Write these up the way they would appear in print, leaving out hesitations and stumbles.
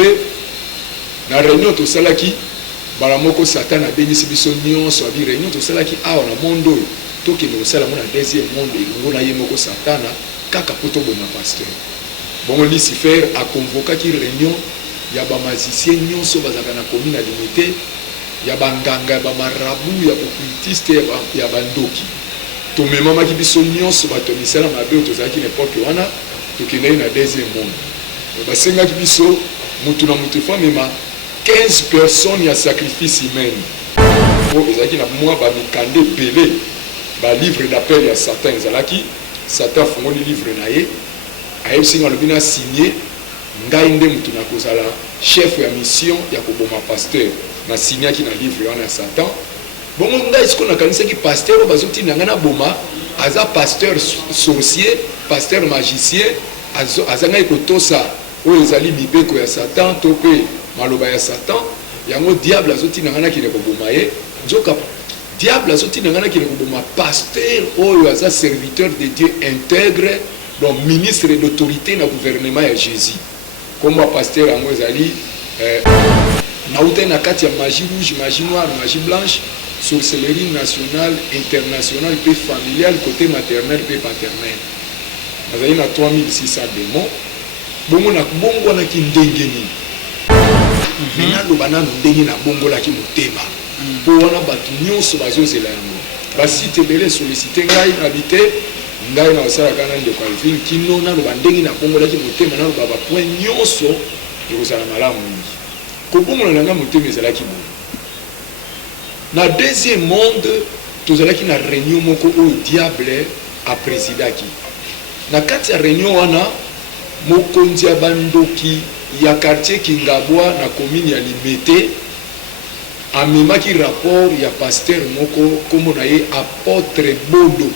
tomber na réunion to salaki bala moko Satan a béni biso nyonso abi réunion to salaki awa na mondo to ke no sala mona deuxième monde ngona ye moko Satana kaka poto bona pasteur bon Lucifer a convoqué qui réunion ya ba magicien nyonso bazaka na commune à limité ya ba nganga ba marabu ya occultiste ya ba ndoki to memama ki biso nyonso bato misala mabe to zaki n'importe wana to ke na deuxième monde ba senga ki biso mutu na mutu fa mema 15 personnes ya sacrifice humain po ezaki na moi ba mikande pelé ba livre d'appel ya Satan ezalaki Satan fongoli livre na ye ayesinga lobina signé ngai nde mutu na kozala chef ya mission ya koboma pasteur na signaki na livre wana ya Satan bongo ngai siko na kanisa ki pasteur bazoti na ngana boma aza pasteur sorcier pasteur magicien azanga ikotosa oyo ezali bibeko ya Satan to pe maloba ya Satan yango diable azoti na ngana ki ne koboma ye nzoka diable azoti na ngana ki ne koboma pasteur oyo aza serviteur de Dieu intègre donc ministre d'autorité na gouvernement ya Jésus comme pasteur yango ezali naute na kati ya magie rouge magie noire magie blanche sorcellerie nationale internationale pe familiale côté maternel pe paternel azali na 3600 démons bongo na bongo na ki ndenge ni mina lo banano ndenge na bongo la ki motema po wana batu nyonso bazozela yango basi tebele solliciter ngai habiter ngai na osala kana ndeko alvin kino na lo bandenge na bongo la ki motema na lo baba point nyonso ekozala malamu mingi kobongola na nga motema ezalaki bongo na deuxième monde tozalaki na réunion moko oyo diable aprésidaki na kati ya réunion wana mokonzi ya bandoki ya quartier Kingabwa na commune ya Limete amemaki rapport ya pasteur moko kombo na ye apôtre Bodo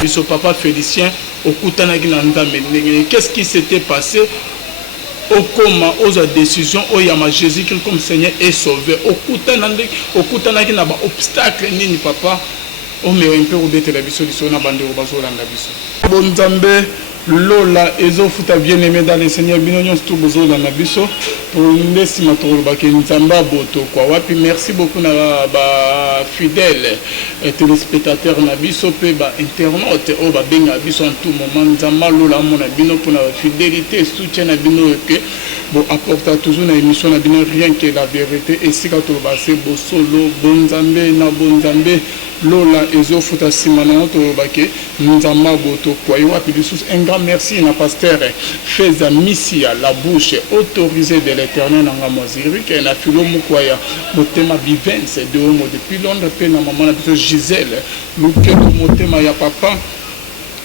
biso papa Félicien okutanaki na nzambe ndenge qu'est-ce qui s'était passé au coma aux décisions au yama Jésus qui comme Seigneur est sauvé okutanaki na ba obstacle nini papa o me un peu obete la biso liso na bande bazolanda biso bon nzambe lola ezofuta bien aimé dans le Seigneur binonyo stu bozolanda biso pour ndesi matolo ba nzamba boto kwa wapi merci beaucoup na ba fidèles téléspectateurs na biso pe ba internautes o ba benga biso en tout moment nzamba lola mona bino pour la fidélité soutien na bino que bon apporta toujours na émission na bino rien que la vérité et si ka to ba se bo solo bonzambe na bonzambe lola ezofuta simana to bake nzamba boto kwa wapi biso un grand merci na pasteur Feza Missia la bouche autorisée de l'Éternel na Moziri que na filo mukwaya motema vivence de homo depuis Londres pe na maman na biso Gisèle luke motema ya papa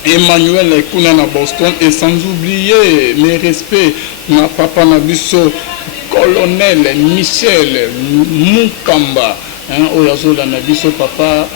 Emmanuel kuna na Boston et sans oublier mes respects na papa na biso colonel Michel Mukamba oyazola na biso papa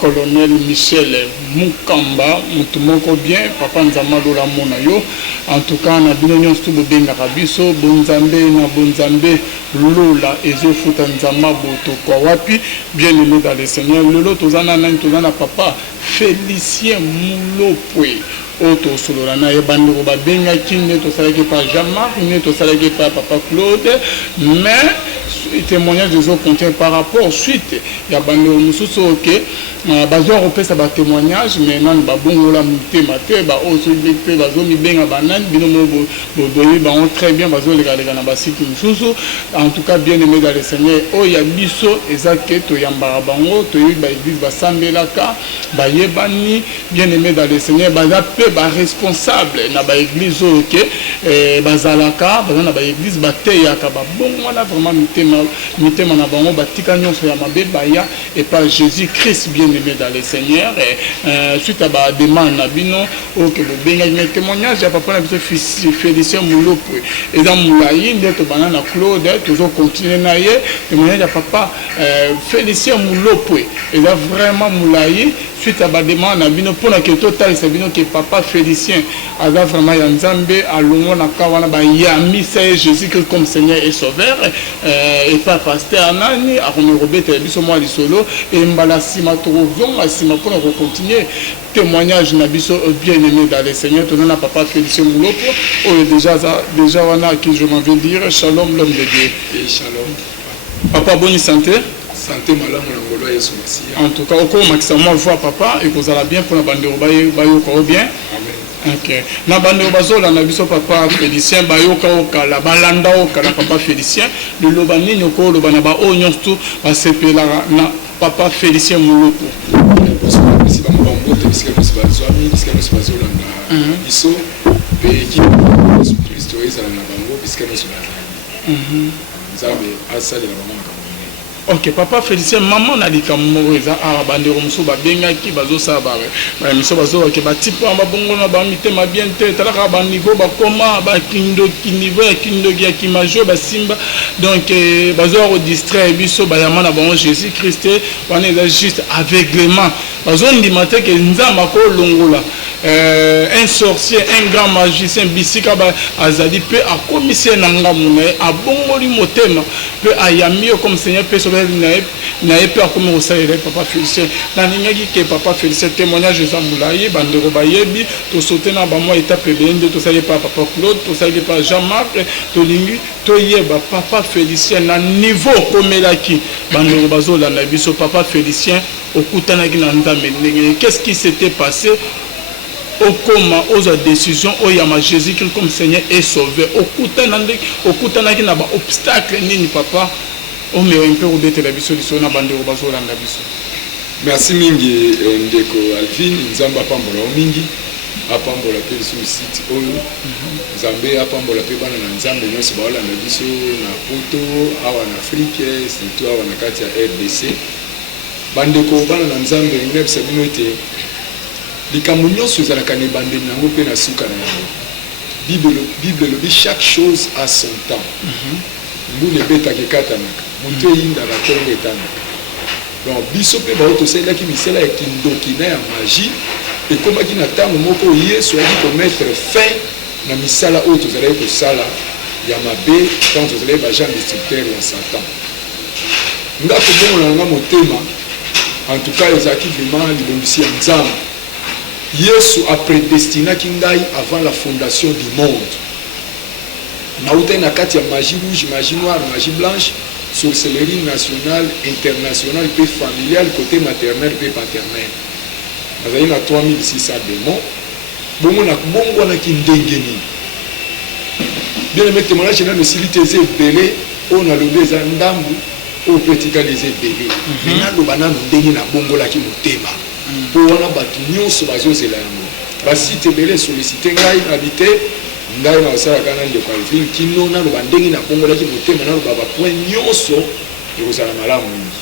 colonel Michel Mukamba mutu moko bien papa nzamba lola mona yo en tout cas na bino nyonso bobenga biso bonzambe na bonzambe lola ezofuta nzamba boto kwa wapi bien aimé dans le Seigneur lelo tozana nani tozana papa Félicien Mulopwe auto solorana e bandeko babenga kinde tosalaki pa Jean-Marc ne tosalaki pa papa Claude mais témoignage des autres contient par rapport suite ya bandeko mususu OK bazwa repesa ba témoignage mais nan ba bongola mutema te ba oso te bazo mi benga banan bino mo boyi ba on très bien bazo lega na ba site mususu en tout cas bien aimé dans le Seigneur o ya biso ezake to yambara bango to yi ba église ba sambelaka ba yebani bien aimé dans le Seigneur baza pe ba responsable na ba église OK bazalaka bazana ba église ba teyaka ba bongo na vraiment mitema na bango batika nyonso ya mabe baya et par Jésus Christ bien aimé dans le Seigneur suite à ba demande na bino OK bobenga mais témoignage ya papa na biso Félicien Mulopwe et dans moulayi ndeto banana Claude toujours continuer na ye témoignage ya papa Félicien Mulopwe et là vraiment moulayi suite à badema na bino pona ke total c'est bino que papa Félicien aza vraiment ya nzambe alongo na kawana ba yami c'est Jésus comme Seigneur et Sauveur et pas pasteur nani a robeta biso moi lisolo et mbala sima to vonga sima pona ko continuer témoignage na biso bien aimé dans le Seigneur to na papa Félicien Moulopo déjà wana à qui je m'en vais dire shalom l'homme de Dieu et shalom papa bonne santé. Santé malamu na ngolo Yesu Masiya. En tout cas, au maximum voix papa et vous allez bien pour la bande bayo bien. Amen. OK. Na bande bazola na biso papa Félicien bayoka okala balanda okala papa Félicien de lobani nyoko lobana ba onyonstu ba sepela na papa Félicien Moulopo. Parce que si ba mbote biska biso bazwami biska biso bazola na iso pe ki Yesu Kristo ezala na bango biska biso bazali. Nzambe asali na bango. Ok, papa Félicien, maman n'a dit que Moreza a bandé Romso, Bengaki, Bazo Sabare, Miso Bazo, qui va type en babongo, Bamite, ma bien tête, la Banigo, Bakoma, Bakindo, Kinivo, Kindo, Yakimajo, Basimba, donc Bazo distrait, Biso, Bayamana, Bon Jésus Christ, on est juste aveuglement. Bazo dit matin que Nzamako Longola, un sorcier, un grand magicien, Bissika, Azadi, peut à commissaire Nangamune, à Bongoli Motema, peut à Yami, comme Seigneur, peut sauver. N'avez pas comment vous savez papa Félicien n'aningaki que papa Félicien témoignage de Zamboulaye bandero bayebi to sauter na ba moi étape bende to savez pas papa Claude to savez pas Jean-Marc to lingi to yeba papa Félicien na niveau komelaki bandero bazola na biso papa Félicien okutanaki na nzambe qu'est-ce qui s'était passé au coma aux décisions au yama Jésus comme Seigneur et Sauveur okutanaki na ba obstacle nini papa. Merci mingi ndeko Alvin nzamba pambola mingi apambola pe sur site oyo nzambe apambola pe bana na nzambe nyonso baola na biso na poto awa na Afrique surtout awa na kati ya RDC bandeko bana na nzambe ngebisa bino ete likambo nyonso ezalaka ne bande nango pe na suka na yango Bible lobi chaque chose a son temps mbule betaka ekatanaka moto eyindaka ntongo etanaka donc biso mpe bao tosalelaki misala ya kindoki na ya magie ekomaki na ntango moko Yesu ayaki komettre fin na misala oyo tozalaki kosala ya mabe ntango tozalaki bajean destructeur ya Satan nga kobongola nanga motema en tout cas ezalaki vraiment lilombisi ya Nzambe Yesu apredestinaki ngai avant la fondation du monde nautai na kati ya magie rouge, magie noire, magie blanche, sorcellerie nationale, internationale, pe familiale, côté maternel, pe paternel. Nazali na 3600 démons. Bongo na bongo na ki ndengeni. Bien aimé témoignage na mesilité eze belé, on a lobé za ndambu, o petika les belé. Mena lobana ndengi na bongo la ki motema. Po wana batu nyonso bazozela yango. Basi te belé solliciter ngai habiter ngai na osala kana ndeko Alvin kino na loba ndenge na bongolaki motema na loba ba point nyonso ekozala malamu mingi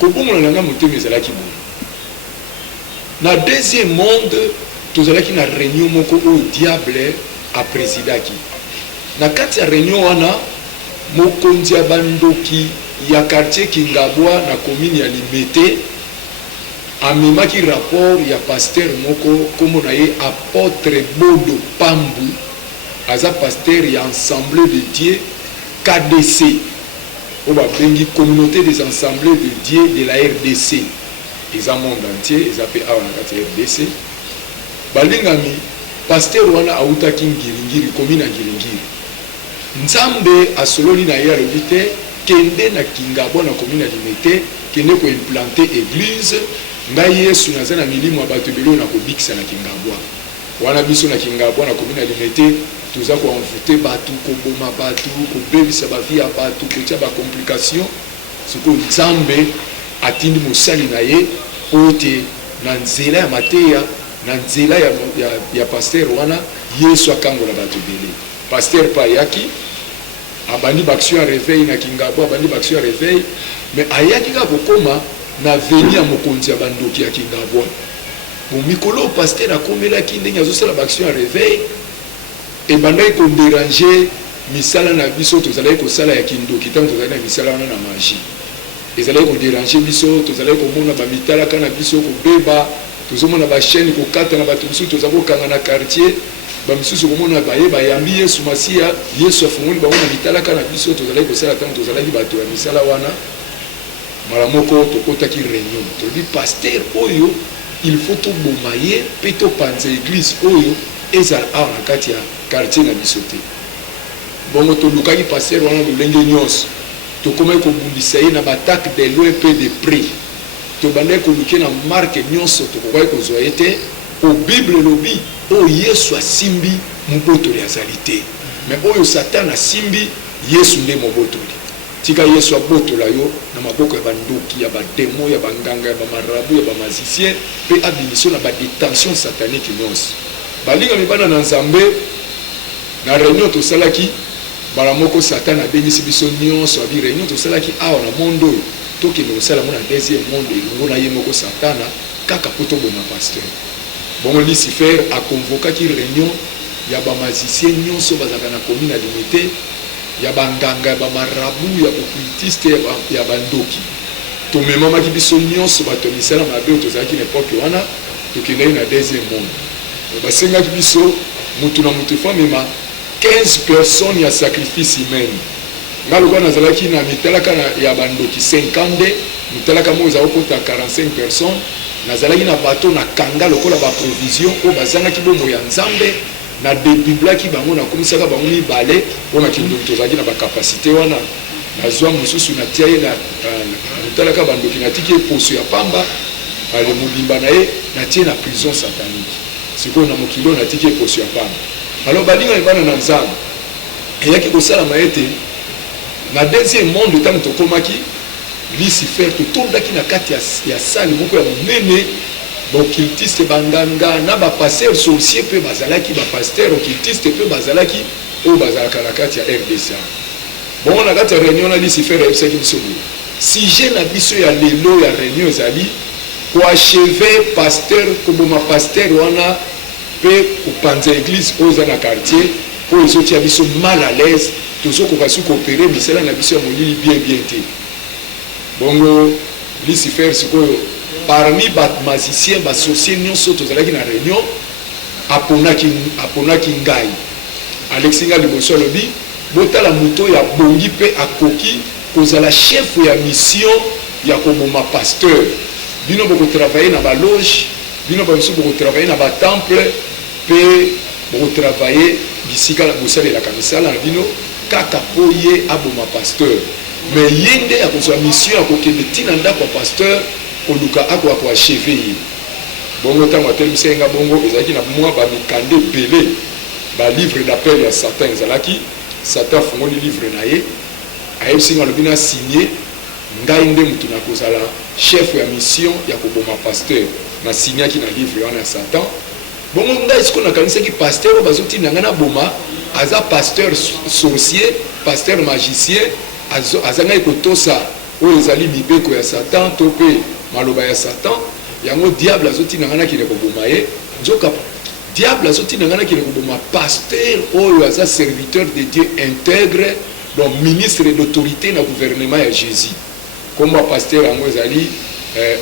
kobongola nanga motema ezalaki bo na deuxième monde tozalaki na réunion moko oyo diable aprésidaki na kati ya réunion wana mokonzi ya bandoki ya quartier Kingabwa na commune ya Limete amemaki rapport ya pasteur moko kombo na ye apôtre Bodo Pambu aza pasteur ya Assemblée de Dieu KDC oba bengi communauté des assemblées de Dieu de la RDC eza monde entier eza pe awa na kati ya RDC balingami pasteur wana autaki ngiringiri commune ya Ngiringiri Nzambe asololi na ye alobi te kende na Kingabwa na commune ya Limete kende ko implanter église ngai Yesu naza na milimo ya bato ebele na kobikisa na Kingabwa wana biso na Kingabwa na commune ya Limete tuza ko envoûter batu ko boma batu ko bebisa ba vie ya batu ko tia ba complication siko Nzambe atindi mosali na ye ote na nzela ya mateya na nzela ya pasteur wana Yesu akangola batu bele pasteur pa yaki abandi baction ya réveil na Kingabwa abandi baction ya réveil mais ayaki ka kokoma na veni ya mokonzi ya bandoki ya Kingabwa bon mikolo pasteur akomelaki ndenge azosala baction ya réveil et bandai ko déranger misala na biso tozalaki kosala ya kindoki tango tozalaki na misala wana na magie ezalaki ko déranger biso tozalaki komona ba mitala kana biso ko beba tozomona ba chaîne kokata na bato mosusu toza kokanga na quartier bamisusu komona baye bayambi Yesu Masia Yesu afungoli bango na mitalaka na biso tozalaki kosala ntango tozalaki bato ya misala wana mara moko tokotaki réunion tolobi pasteur oyo il faut toboma ye mpe topanza église oyo ezala awa na kati ya quartier na biso te bongo tolukaki pasteur wana lolenge nyonso tokomaki kobundisa ye na batake de loin mpe de près tobandaki koluke na marke nyonso tokokaki kozwa ye te o bible elobi oyo Yesu asimbi mobotoli azali te mais oyo Satan asimbi Yesu nde mobotoli tika Yesu abotola yo na maboko ya bandoki ya bademo ya banganga ya bamarabu ya bamazicien mpe abimiso na badetention satanique nyonso balinga mibana na Nzambe na réunion tosalaki bala moko Satan abengisi biso nyonso abi réunion tosalaki awa na mondo oyo tokende kosala ngo na deuxième monde elongo na ye moko Satana kaka po toboma pasteur bongo Lucifer akonvokaki réunion ya bamazicien nyonso bazalaka na commune ya limité ya banganga ya bamarabu ya bokultiste ya bandoki tomemamaki biso nyonso bato misala mabe oyo tozalaki na epoke wana tokendaki na deuxième monde basengaki biso mutu na mutu fo amema 15 personnes ya sacrifice humaine nga lokola nazalaki na mitalaka ya bandoki 50 mitalaka moko ezala okota 45 personnes nazalaki na bato na kanga lokola baprovision oyo bazangaki bomoi ya Nzambe na debiblaki bango nakomisaka bango mibale mpona kindoki tozalaki na bakapasité wana nazwa mosusu natia ye motalaka bandoki natiki ye poso ya pamba ale mobimba na ye natie na prison satanique sikoyo na mokili oyo natiki ye poso ya pamba alors balinga ebana na Nzambe eyaki kosalama ete na deuxième monde ntango tokomaki Lucifer totondaki na kati ya sale moko ya monene baoccultiste banganga na bapaster sorcier mpe bazalaki bapaster occultiste mpe bazalaki oyo bazalaka na kati ya RDC bongo na kati ya réunion na Lucifer ayebisaki biso boye sujet na biso ya lelo ya réunion ezali koacheve paster koboma paster wana mpe kopanza église oyo eza na quartier oyo ezotia biso mal à l'aise tozokoka su koopere misala na biso ya molili bien te bongo Lucifer sikoyo parmi bamazicien basorcier nyonso tozalaki na réunion aponaki ngai Alexis nga liboso alobi botala moto ya bongi mpe akoki kozala chef ya mission ya koboma pasteur bino bokotravaille na baloge bino bamisu bokotravaille na batemple mpe bokotravaille bisika bosalelaka misala na bino kaka po ye aboma pasteur mais ye nde akozwa mission akokende ntina ndako ya pasteur koluka akoka koacheve ye bongo ntango atelemisa ye nga bongo ezalaki na mwa bamikande ebele balivre d'appel ya Satan ezalaki Satan afungoli livre na ye ayebisi nga alobi na signe ngai nde mutu nakozala chef ya mission ya koboma pasteur na signaki na livre wana ya Satan bongo ngai siko nakanisaki pasteur oyo bazotinda ngai na boma aza pasteur sorcier pasteur magicien azangai kotosa oyo ezali mibeko ya Satan to mpe maloba ya Satan yango diable azotinda ngai nakende koboma ye nzoka diable azotinda ngai nakende koboma pasteur oyo aza serviteur de Dieu intègre donc ministre d'autorité na gouvernement ya Jésus kombo pasteur yango ezali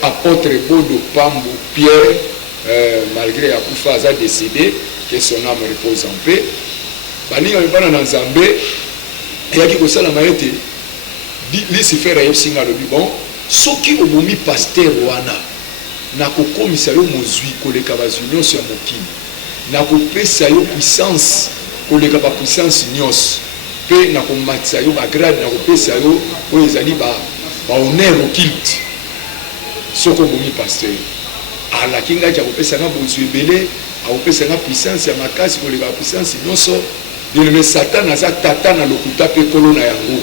apôtre Bodo Pambu Pierre malgré akufa aza décédé que son âme repose en paix balinga mibana na Nzambe eyaki kosalama ete Lucifer ayebisi nga alobi bon soki obomi pasteur wana nakokomisa yo mozwi koleka bazwi nyonso ya mokili nakopesa yo puissance koleka bapuissance nyonso mpe nakomatisa yo bagrade nakopesa yo oyo ezali bahonneur occulte soki obomi pasteur alaki ngaki akopesa nga bozwi ebele akopesa nga puissance ya makasi koleka bapuissance nyonso bien Satan aza tata na lokuta mpe kolo na yango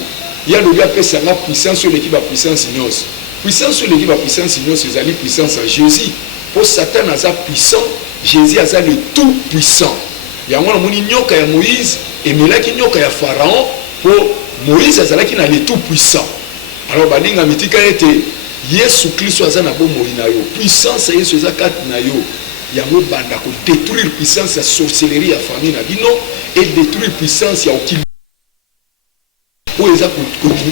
ye alobi apesa nga puissance oyo eleki bapuissance nyonso puissance oyo eleki bapuissance nyonso ezali puissance ya Jésus mpo Satan aza puissant Jésus aza le tout puissant yango namoni nyoka ya Moïse emelaki nyoka ya Pharaon mpo Moïse azalaki na le tout puissant alors balinga mitika ete Yesu Kristo aza na bomoi na yo puissance ya Yesu eza kati na yo yango banda kodétruire puissance ya sorcellerie ya famille na bino et détruire puissance ya okili oyo eza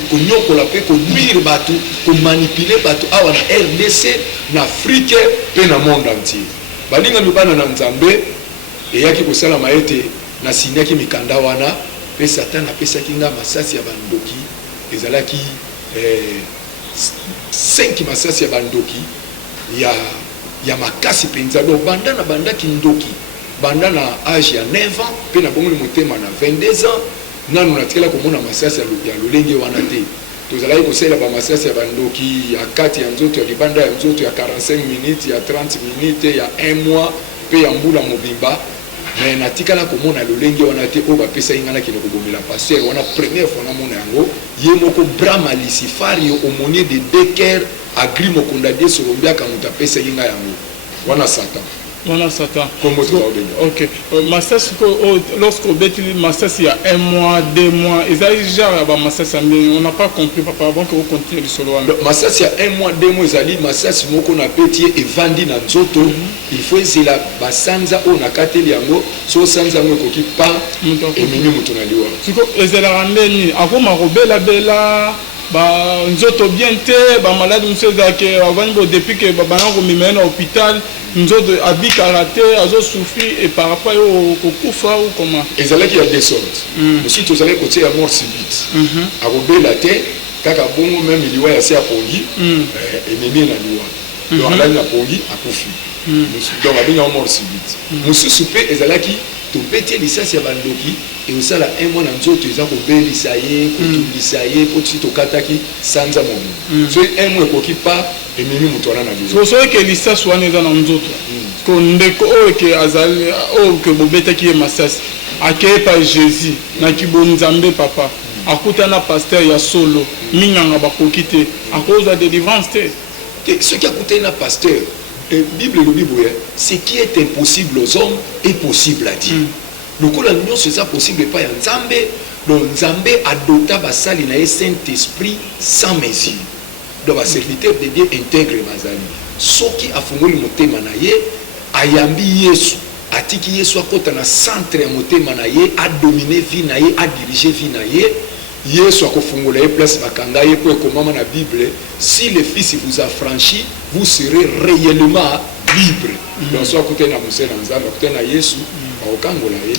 konyokola mpe konuire bato komanipule bato awa na RDC na Afrique mpe na monde entier. Balingami bana na Nzambe eyaki kosalama ete nasiniaki mikanda wana mpe Satan apesaki nga masasi ya bandoki ezalaki 5 masasi ya bandoki ya makasi penza. Donc bandaki ndoki banda na âge ya 9 ans mpe na bongo motema na 22 ans nanu natikala komona masasi ya lolenge wana te. Tozalaki kosalela bamasasi ya bandoki ya 4 ya nzoto ya libanda ya nzoto ya 45 minutes ya 30 minutes ya 1 mois mpe ya mbula mobimba. Mais natikala komona lolenge wana te oyo bapesa ye nga nakende kobomela pasteur wana première fois namona yango ye moko Brahma Lucifario aumônier de Decker Agri Mokondadie Sorombiaka moto apesa ye nga yango wana Satan. Wana Satan. Comment tu vas obéir? Ok. Massas, lorsqu'on bétit massas il y a 1 mois, 2 mois, ils ont déjà massas, on n'a pas compris papa avant que vous continuez le solo. Massas il y a 1 mois, 2 mois, ils ont massas moko na béti et vandi na nzoto. Il faut essayer la basanza o na kateli yango, so sanza ngo koki pa et mini mutuna liwa. Siko ezela randeni, avant ma robela bela ba nzoto bien te ba malade monsieur zake avant depuis que baba nango mimena hôpital nzoto abikala te azo souffrir et par rapport au kokufa ou comment ezalaki ya deux sortes. Monsieur tozalaki kotia ya mort subite arobela te kaka bongo même liwa ya se apongi enemi na liwa donc alani na pongi akufi donc abenga mort subite. Mosusu pe ezalaki tobeti lisasi ya bandoki et osala 1 mois na nzoto eza kobelisa ye kotungisa ye po ti tokataki sanza mobu so 1 mois ekoki pa ememi moto wana na liwa so ke lisasi wana eza na nzoto ko ndeko oyo ke azali oyo ke bobetaki ye masasi akeye pa Jésus na kibonzambe papa akutana pasteur ya solo minganga bakoki te akozwa délivrance te ce qui a coûté na pasteur Bible le Bible ce qui est impossible aux hommes est possible à Dieu. Le coup la union c'est ça possible pas en Nzambe. Donc Nzambe adopta basali na Saint-Esprit sans mesure. Donc ba serviteur de Dieu intègre bazali. Soki afungoli motema na ye ayambi Yesu atiki Yesu akota na centre ya motema na ye a dominer vie na ye a diriger vie na ye. Yesu akofungola ye place bakanga ye ko ekomama na Bible si le fils vous affranchit vous serez réellement libre. Donc soit côté na Moussa na Nzambe côté na Yesu akokangola ye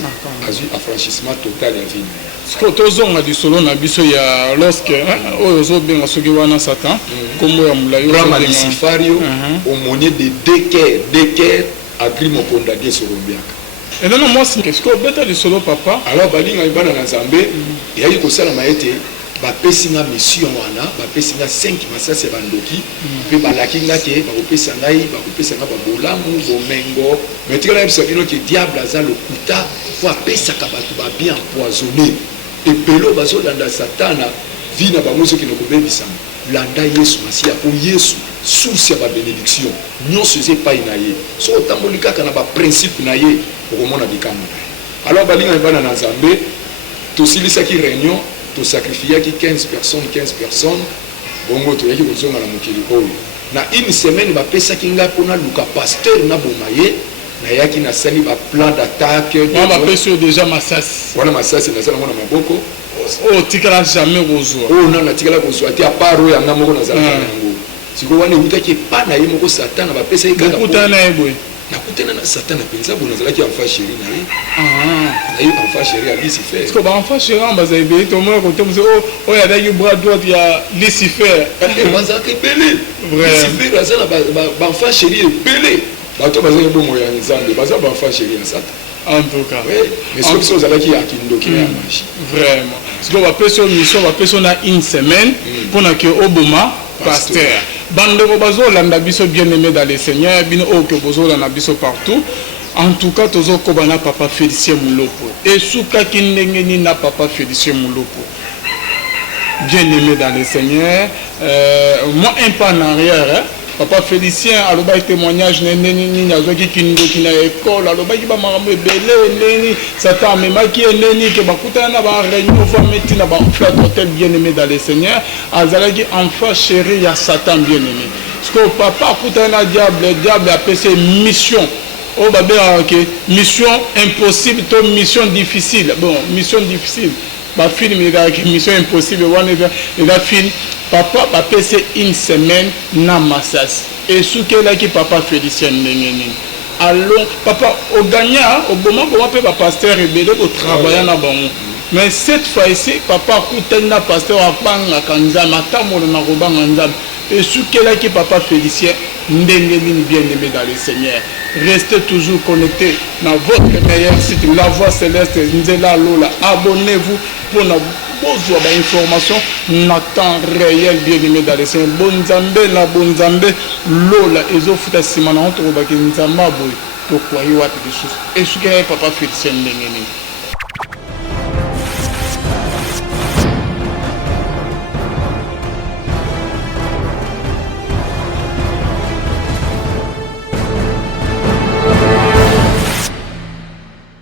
azui affranchissement total ya vie. Sko tozonga di solo na biso ya lorsque oyo zo benga soki wana Satan kombo ya mulayo Brahma Lucifario aumônier de Decker Agri Mokondadie Sorombiaka. Et non, moi, c'est ce qu'on bête du solo papa. Alors, Balinga Ibana Nzambe, il y a eu que ça la maïté, bapesinga mission wana, bapesinga 5 masasi bandoki, pe balakinga ke, bakopesanga yi, bakopesanga babolamu, bomengo, mais tu as vu que diable a le kuta, pour apesaka batu ba bien empoisonné. Et pelo bazo landa satana, vina bamoso ki no kobebisanga. Landa Yesu Masia pour Yesu source ya ba bénédiction. Nyonso se pa inaye. So tambolika kana ba principe na ye. Alors, balinga ibana na Nzambe, to silisa ki réunion, to sacrifier ki 15 personnes, bongo to yaki kozonga na mokili oyo. Na une semaine ba pesa ki nga pona luka pasteur na bomaye, na yaki na sali ba plan d'attaque. On va pesa déjà masasi. Wana masasi na sala mona maboko. Oh, tikala jamais kozwa. Oh non, na tikala kozwa te aparo ya nga moko na zala yango. Siko wana utaki pa na ye moko Satan ba pesa ki nga. Kutana eboy. nakutana na Satan penza bona zalaki enfant chéri na ye na ye enfant chéri ya Lucifer parce que ba enfant chéri ambaza ebele to mo ko tomo o ya daki bras droit ya Lucifer bazaki belé Lucifer azala ba enfant chéri ebele bato bazaki bomo ya Nzambe baza ba enfant chéri ya Satan en tout cas mais ce qui zalaki ya kindoki ya machi vraiment parce que ba personne mission ba personne na une semaine pour na que oboma pasteur bandeko bazolanda biso bien aimé dans le Seigneur bino oke bozolanda biso partout en tout cas tozokoba na papa Félicien Mulopo esukaki ndenge nini na papa Félicien Mulopo bien aimé dans le Seigneur moi un pas en arrière papa Félicien aloba témoignage neni azwaki kindoki na école alobaki ba makambo ebele neni Satan memaki neni ke bakutana na ba réunion fois meti na ba flat hôtel bien aimé dans le Seigneur azalaki enfant chéri ya Satan bien aimé parce que papa kutana diable a passé mission o babe que mission impossible to mission difficile bon mission difficile bafilm ezalaki mission impossible wana eza film papa bapesi une semaine na Masasi esukelaki papa Félicien ndenge nini allons papa oganya oboma mpe bapasteur ebele kotravailla na bango mais cette fois-ci papa akutani na pasteur abangaka nzambe atambola na kobanga nzambe esukelaki papa Félicien ndenge nini bien-aimé dans le Seigneur. Restez toujours connectés dans votre meilleur site La Voix Céleste Nzela Lola. Abonnez-vous pour nos informations en temps réel bien-aimé dans le Seigneur. Bonzambe la bonzambe Lola ezofuta simana entre baki nzamba boy to kwa yiwa te sous. Esukelaki papa Félicien ndenge nini